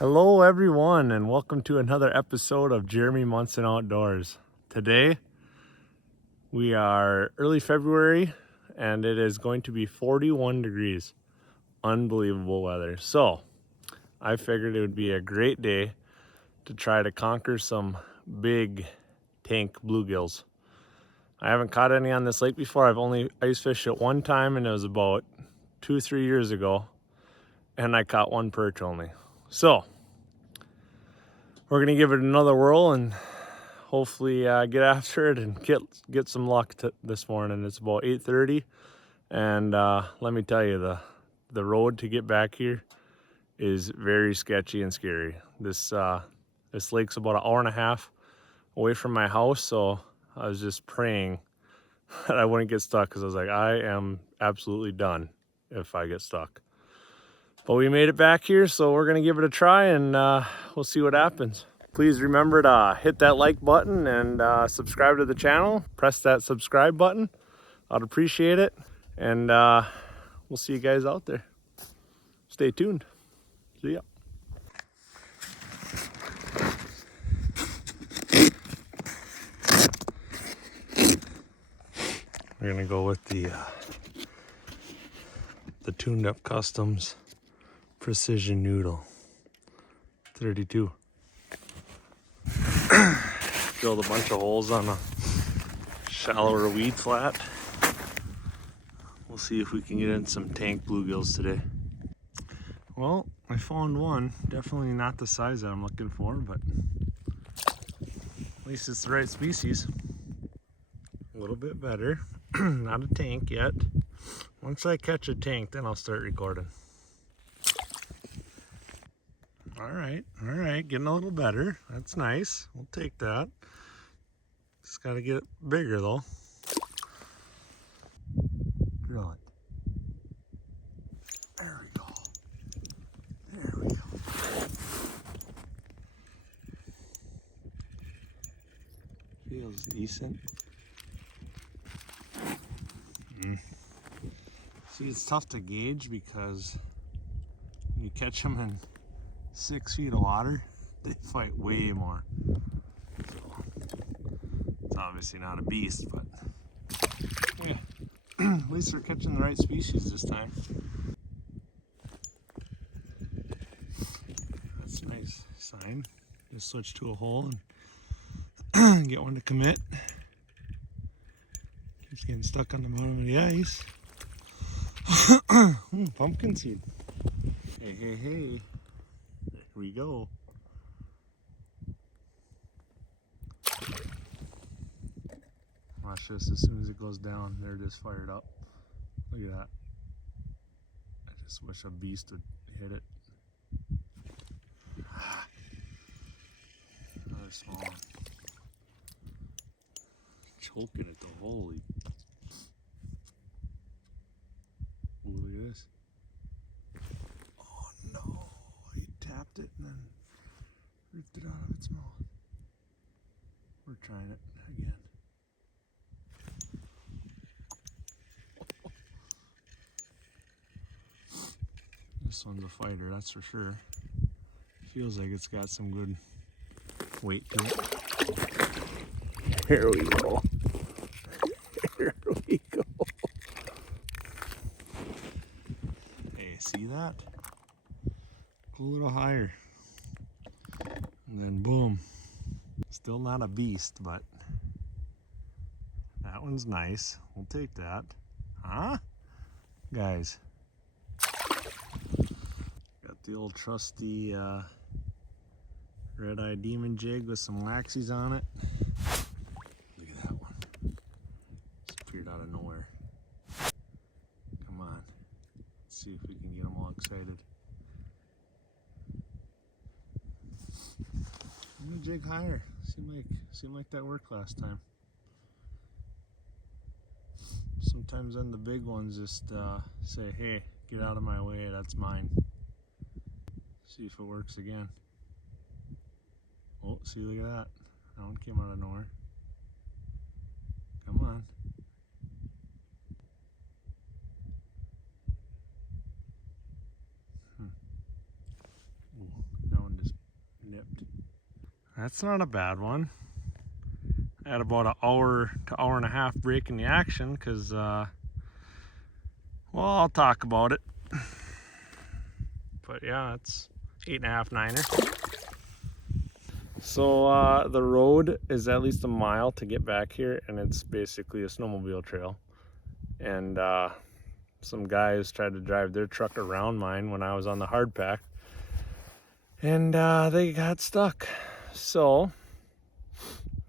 Hello everyone, and welcome to another episode of Jeremy Munson Outdoors. Today we are early February and it is going to be 41 degrees. Unbelievable weather. So I figured it would be a great day to try to conquer some big tank bluegills. I haven't caught any on this lake before. I've only ice fished it one time, and it was about 2-3 years ago, and I caught one perch only. So we're gonna give it another whirl and hopefully get after it and get some luck this morning. It's about 8:30, and let me tell you, the road to get back here is very sketchy and scary. This lake's about an hour and a half away from my house, so I was just praying that I wouldn't get stuck, because I was like, I am absolutely done if I get stuck. But we made it back here, so we're gonna give it a try, and we'll see what happens. Please remember to hit that like button and subscribe to the channel. Press that subscribe button. I'd appreciate it. And we'll see you guys out there. Stay tuned. See ya. We're gonna go with the tuned up Customs Precision Noodle 32. Drilled a bunch of holes on a shallower weed flat. We'll see if we can get in some tank bluegills today. Well, I found one. Definitely not the size that I'm looking for, but at least it's the right species. A little bit better. Not a tank yet. Once I catch a tank, then I'll start recording. All right, getting a little better. That's nice. We'll take that. Just gotta get it bigger though. Drill it. There we go. There we go. Feels decent. See, it's tough to gauge because when you catch them in 6 feet of water, they fight way more. So it's obviously not a beast, but yeah, at least we're catching the right species this time. That's a nice sign. Just switch to a hole and get one to commit. Keeps getting stuck on the bottom of the ice. Pumpkin seed. Hey. There we go. Watch this. As soon as it goes down, they're just fired up. Look at that. I just wish a beast would hit it. Another small one. Choking it though. Holy. Ooh, look at this. Oh no. He tapped it and then ripped it out of its mouth. We're trying it again. This one's a fighter, that's for sure. Feels like it's got some good weight to it. Here we go. Here we go. Hey, see that? Go a little higher. And then boom. Still not a beast, but that one's nice. We'll take that. Huh? Guys. Got the old trusty red-eye demon jig with some laxies on it. Look at that one. Just appeared out of nowhere. Come on. Let's see if we can get them all excited. I'm gonna jig higher. Seemed like that worked last time. Sometimes then the big ones just say, hey, get out of my way, that's mine. See if it works again. Oh, see, look at that. That one came out of nowhere. Come on. Ooh, that one That's not a bad one. I had about an hour to hour and a half break in the action because, well, I'll talk about it. But yeah, it's 8.5 niner. So the road is at least a mile to get back here, and it's basically a snowmobile trail. And some guys tried to drive their truck around mine when I was on the hard pack, and they got stuck. So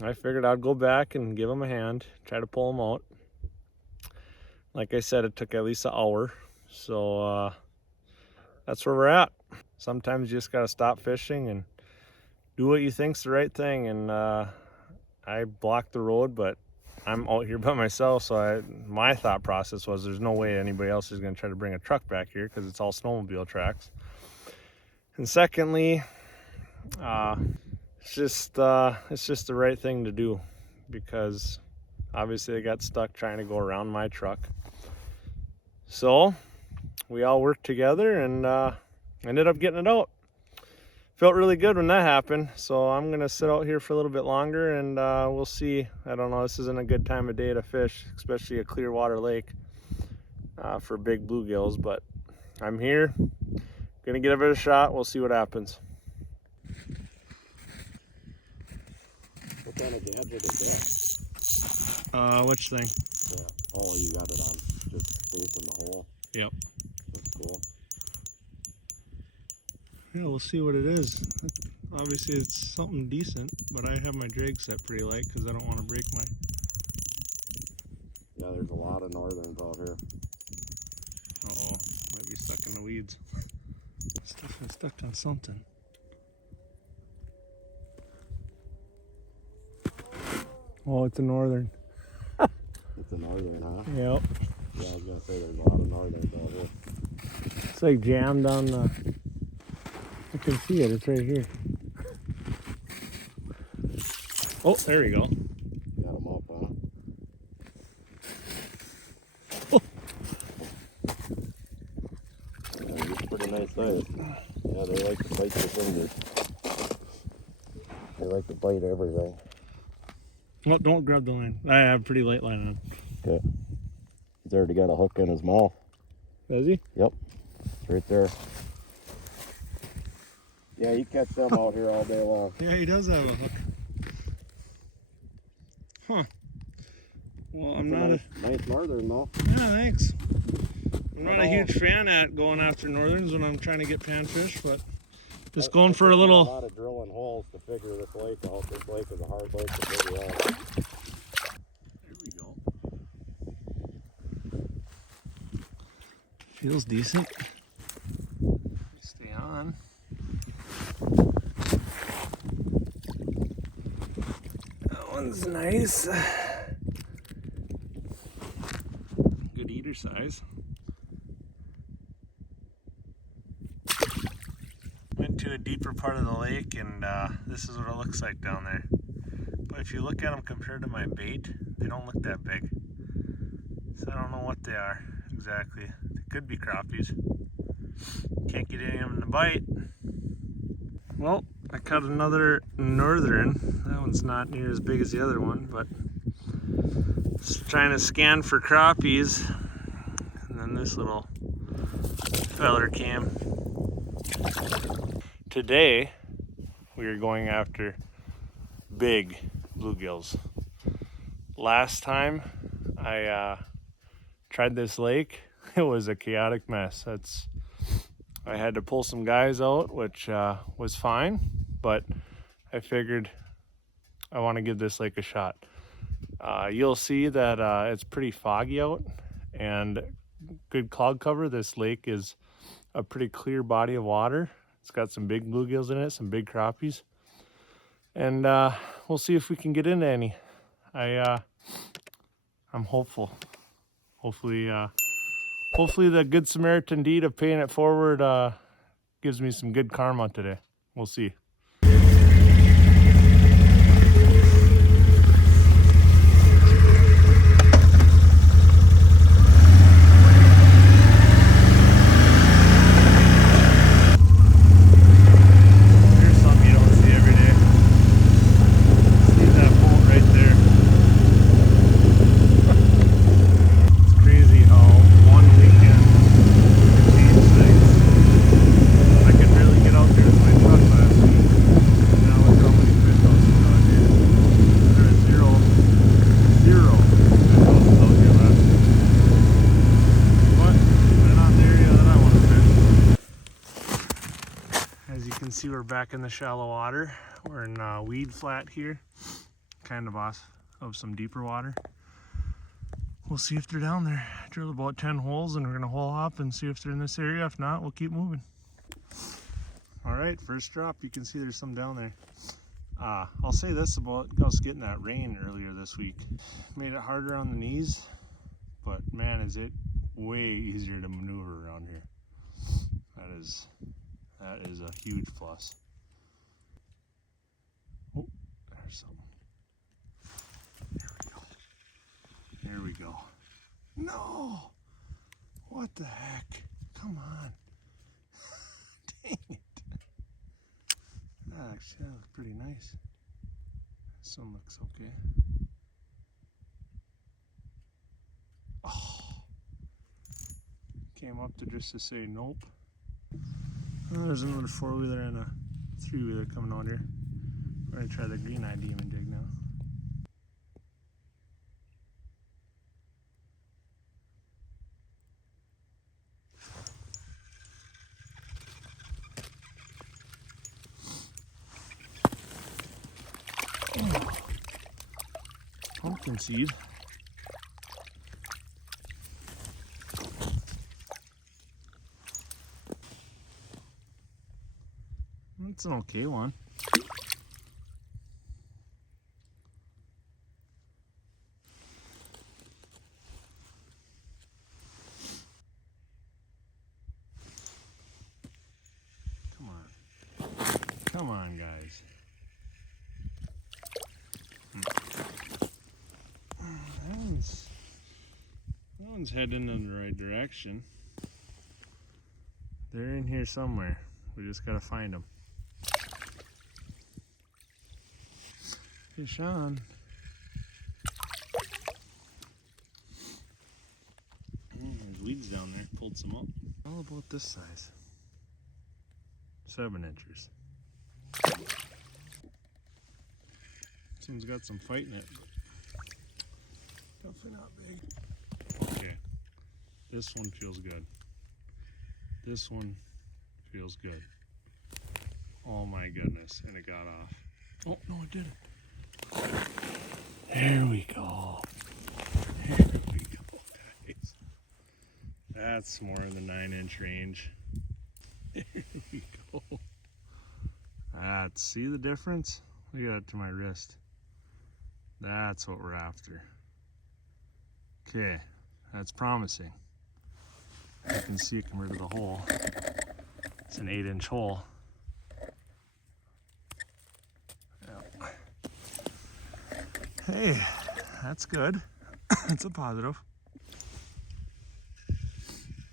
I figured I'd go back and give them a hand, try to pull them out. Like I said, it took at least an hour. So that's where we're at. Sometimes you just gotta stop fishing and do what you think's the right thing. And I blocked the road, but I'm out here by myself, so my thought process was there's no way anybody else is going to try to bring a truck back here because it's all snowmobile tracks. And secondly, it's just the right thing to do, because obviously they got stuck trying to go around my truck. So we all worked together and ended up getting it out. Felt really good when that happened, so I'm gonna sit out here for a little bit longer, and we'll see. I don't know, this isn't a good time of day to fish, especially a clear water lake for big bluegills, but I'm here, gonna give it a shot. We'll see what happens. What kind of gadget is that? Which thing? Yeah. Oh, you got it on just facing the hole. Yep. That's cool. Yeah, we'll see what it is. Obviously it's something decent, but I have my drag set pretty light because I don't want to break my... Yeah, there's a lot of northerns out here. Uh-oh, might be stuck in the weeds. It's definitely stuck on something. Oh, it's a northern. It's a northern, huh? Yep. Yeah, I was gonna say there's a lot of northerns out here. It's like jammed on the... I can see it, it's right here. Oh, there we go. Got them up, huh? Oh. Yeah, it's pretty nice size. Yeah, they like to bite your fingers. They like to bite everything. Well, don't grab the line. I have a pretty light line on. Okay. He's already got a hook in his mouth. Does he? Yep. It's right there. Yeah, you catch them out here all day long. Yeah, he does have a hook. Huh. Well, I'm not nice northern though. Yeah, thanks. I'm not a huge fan at going after northerns when I'm trying to get panfish, but just going for a little... A lot of drilling holes to figure this lake out. This lake is a hard lake to figure out. There we go. Feels decent. Stay on. That one's nice. Good eater size. Went to a deeper part of the lake, and this is what it looks like down there. But if you look at them compared to my bait, they don't look that big. So I don't know what they are exactly. They could be crappies. Can't get any of them to bite. Well, I caught another northern. That one's not near as big as the other one, but just trying to scan for crappies. And then this little feller came. Today, we are going after big bluegills. Last time I tried this lake, it was a chaotic mess. I had to pull some guys out, which was fine, but I figured I want to give this lake a shot. You'll see that it's pretty foggy out and good cloud cover. This lake is a pretty clear body of water. It's got some big bluegills in it, some big crappies, and we'll see if we can get into any. I'm hopeful. Hopefully the Good Samaritan deed of paying it forward gives me some good karma today. We'll see. Here's something you don't see every day. we're back in the shallow water. We're in weed flat here, kind of off of some deeper water. We'll see if they're down there. Drill about 10 holes and we're gonna hole hop and see if they're in this area. If not, we'll keep moving. All right, first drop, you can see there's some down there. I'll say this about us getting that rain earlier this week. Made it harder on the knees, but man, is it way easier to maneuver around here. That is a huge plus. Oh, there's something. There we go. No! What the heck? Come on. Dang it. That actually looks pretty nice. This one looks okay. Oh. Came up to just to say nope. Oh, there's another 4-wheeler and a 3-wheeler coming out here. We're gonna try the green-eye demon dig now. Oh. Pumpkin seed. It's an okay one. Come on, guys. That one's heading in the right direction. They're in here somewhere. We just gotta find them. Fish on. There's weeds down there. Pulled some up. How about this size? 7 inches. This one's got some fight in it, but definitely not big. Okay, this one feels good. This one feels good. Oh my goodness, and it got off. Oh, no, it didn't. There we go. There we go, guys. That's more in the 9-inch range. There we go. See the difference? Look at that to my wrist. That's what we're after. Okay, that's promising. You can see it compared to the hole. It's an 8-inch hole. Yep. Hey, that's good. That's a positive.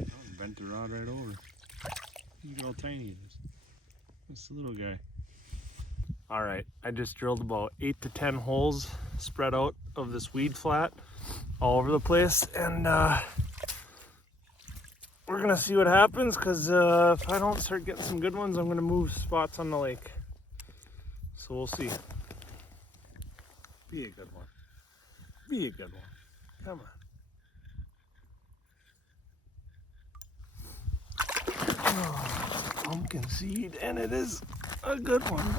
Oh, bent the rod right over. Look at how tiny it is. It's a little guy. All right, I just drilled about 8 to 10 holes spread out of this weed flat all over the place, and we're gonna see what happens, because if I don't start getting some good ones, I'm gonna move spots on the lake. So we'll see. Be a good one. Be a good one. Come on. Oh, pumpkin seed, and it is a good one.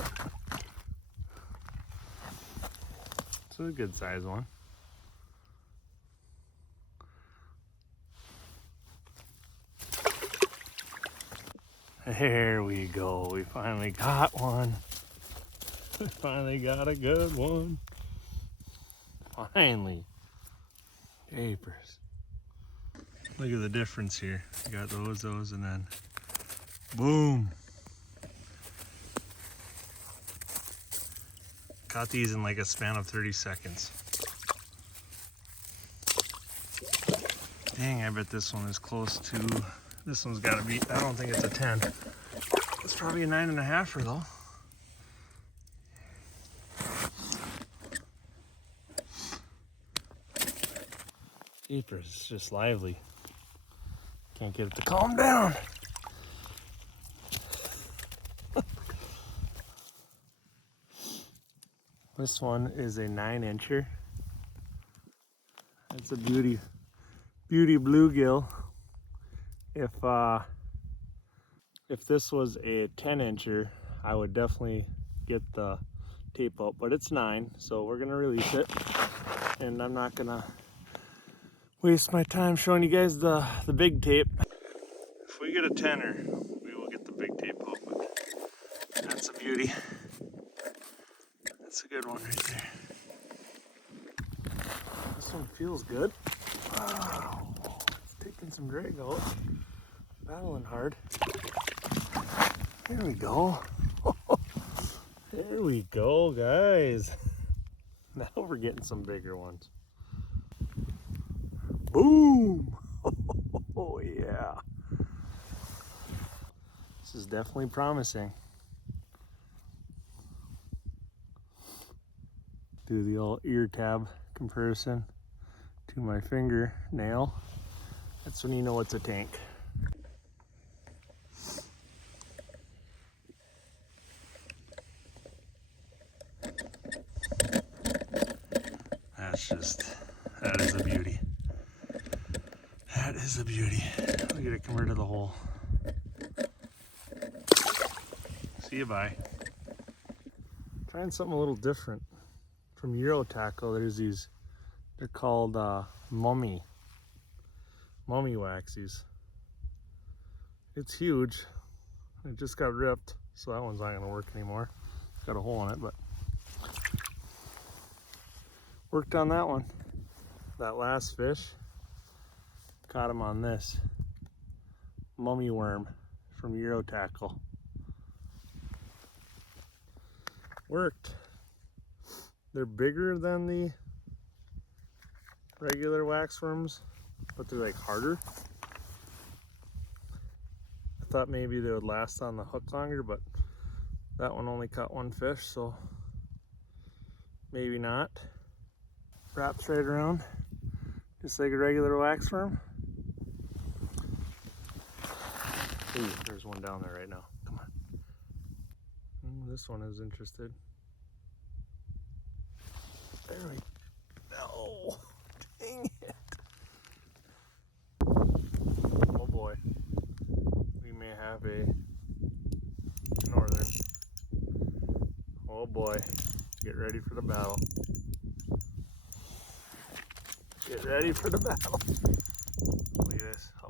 It's a good size one. There we go. We finally got one. We finally got a good one. Finally. Papers. Look at the difference here. You got those, and then boom. Caught these in like a span of 30 seconds. Dang, I bet this one is close to, this one's gotta be, I don't think it's a 10. It's probably a 9.5 though. Jeepers, it's just lively. Can't get it to calm down. This one is a 9-incher. It's a beauty bluegill. If this was a 10-incher, I would definitely get the tape out, but it's 9, so we're gonna release it. And I'm not gonna waste my time showing you guys the big tape. If we get a tenner, we will get the big tape out, but that's a beauty. That's a good one right there. This one feels good. Wow, it's taking some drag out. Battling hard. There we go. There we go, guys. Now we're getting some bigger ones. Boom! Oh yeah. This is definitely promising. Do the old ear tab comparison to my fingernail. That's when you know it's a tank. That is a beauty. That is a beauty. Look at it come right to the hole. See you, bye. Trying something a little different. From Euro Tackle, there's these, they're called mummy waxies. It's huge. It just got ripped, so that one's not gonna work anymore. It's got a hole in it, but worked on that one. That last fish, caught him on this mummy worm from Euro Tackle. Worked. They're bigger than the regular wax worms, but they're like harder. I thought maybe they would last on the hook longer, but that one only caught one fish, so maybe not. Wraps right around, just like a regular wax worm. Ooh, there's one down there right now. Come on. Ooh, this one is interested. There we go. Dang it. Oh boy. We may have a northern. Oh boy. Get ready for the battle. Get ready for the battle. Look at this. Oh,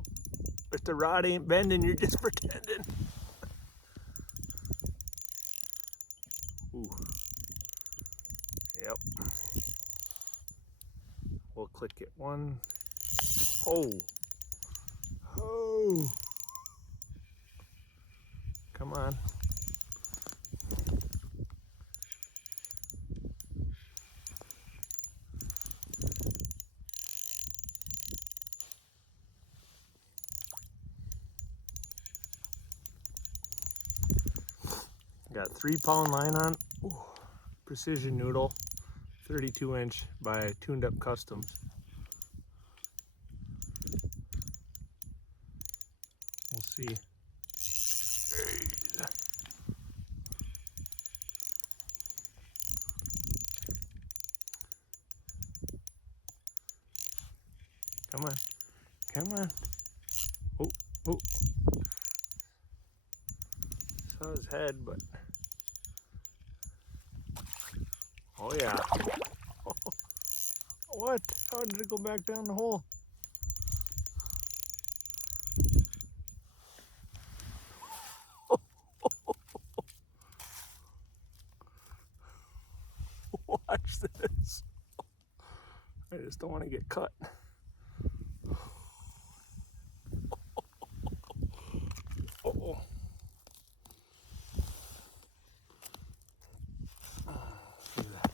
if the rod ain't bending, you're just pretending. Ooh. Yep. We'll click it one. Oh. Oh. Come on. Got 3-pound line on. Ooh. Precision noodle. 32-inch by Tuned Up Customs. We'll see. Come on. Come on. Oh, oh. Saw his head, but. Oh, yeah. What? How did it go back down the hole? Watch this. I just don't want to get cut. Uh-oh. Look at that.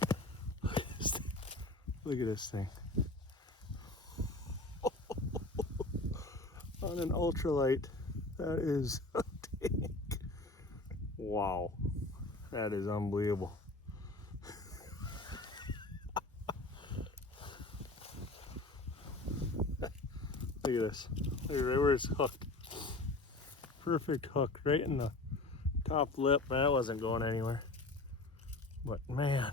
Look at this thing. On an ultralight. That is a tank. Wow. That is unbelievable. Look at this. Look at right where it's hooked. Perfect hook right in the top lip. That wasn't going anywhere. But man.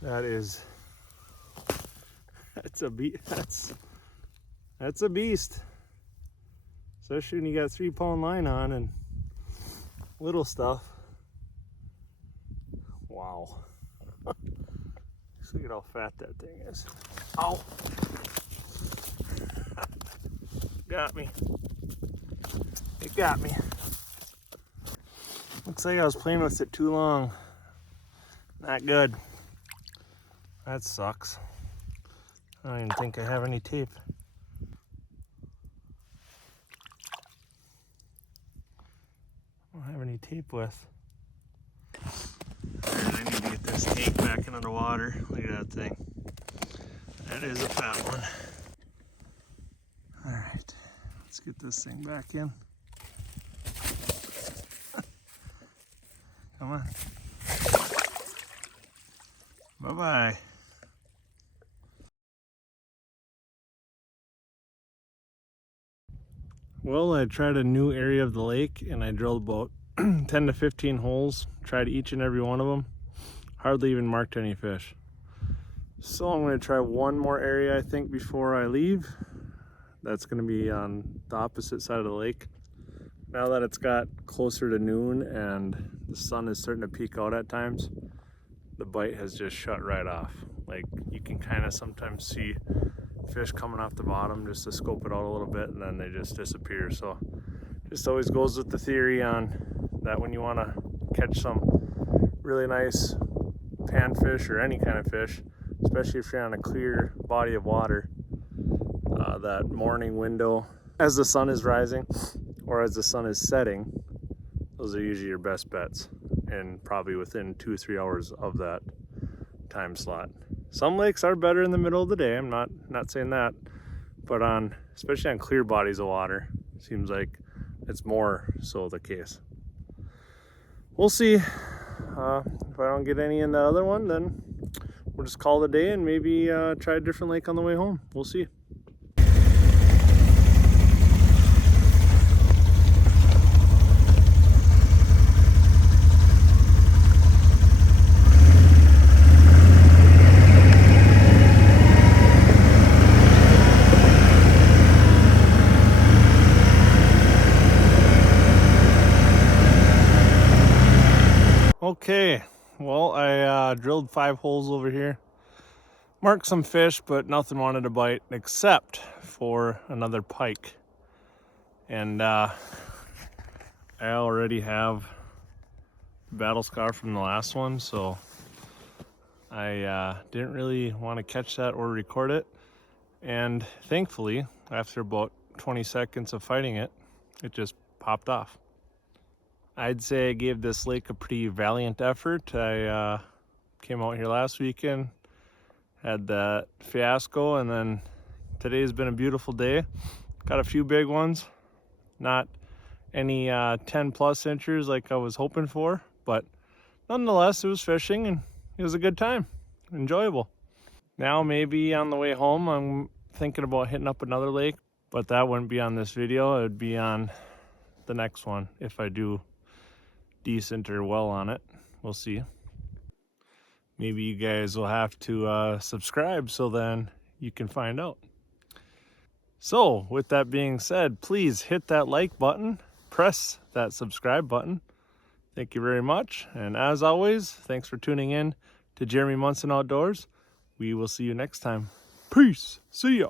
That's a beast. That's a beast. Especially when you got 3-pound line on and little stuff. Wow. Look at how fat that thing is. Ow! Got me. It got me. Looks like I was playing with it too long. Not good. That sucks. I don't even think I have any tape. I don't have any tape with. I need to get this tank back into the water. Look at that thing. That is a fat one. All right, let's get this thing back in. Come on. Bye-bye. Well, I tried a new area of the lake and I drilled about 10 to 15 holes. Tried each and every one of them. Hardly even marked any fish. So I'm going to try one more area, I think, before I leave. That's going to be on the opposite side of the lake. Now that it's got closer to noon and the sun is starting to peek out at times, the bite has just shut right off. Like, you can kind of sometimes see fish coming off the bottom just to scope it out a little bit, and then they just disappear. So just always goes with the theory on that when you want to catch some really nice panfish or any kind of fish, especially if you're on a clear body of water, that morning window as the sun is rising or as the sun is setting, those are usually your best bets, and probably within 2-3 hours of that time slot. Some lakes are better in the middle of the day, I'm not saying that, but especially on clear bodies of water, it seems like it's more so the case. We'll see. If I don't get any in the other one, then we'll just call it a day and maybe try a different lake on the way home. We'll see. Okay, well, I drilled 5 holes over here, marked some fish, but nothing wanted to bite except for another pike. And I already have the battle scar from the last one, so I didn't really want to catch that or record it. And thankfully, after about 20 seconds of fighting it, it just popped off. I'd say I gave this lake a pretty valiant effort. I came out here last weekend, had that fiasco, and then today's been a beautiful day. Got a few big ones, not any 10 plus inchers like I was hoping for, but nonetheless, it was fishing and it was a good time, enjoyable. Now maybe on the way home, I'm thinking about hitting up another lake, but that wouldn't be on this video. It would be on the next one if I do decent or well on it. We'll see. Maybe you guys will have to subscribe so then you can find out. So with that being said, please hit that like button, press that subscribe button. Thank you very much, and as always, thanks for tuning in to Jeremy Munson Outdoors. We will see you next time. Peace. See ya.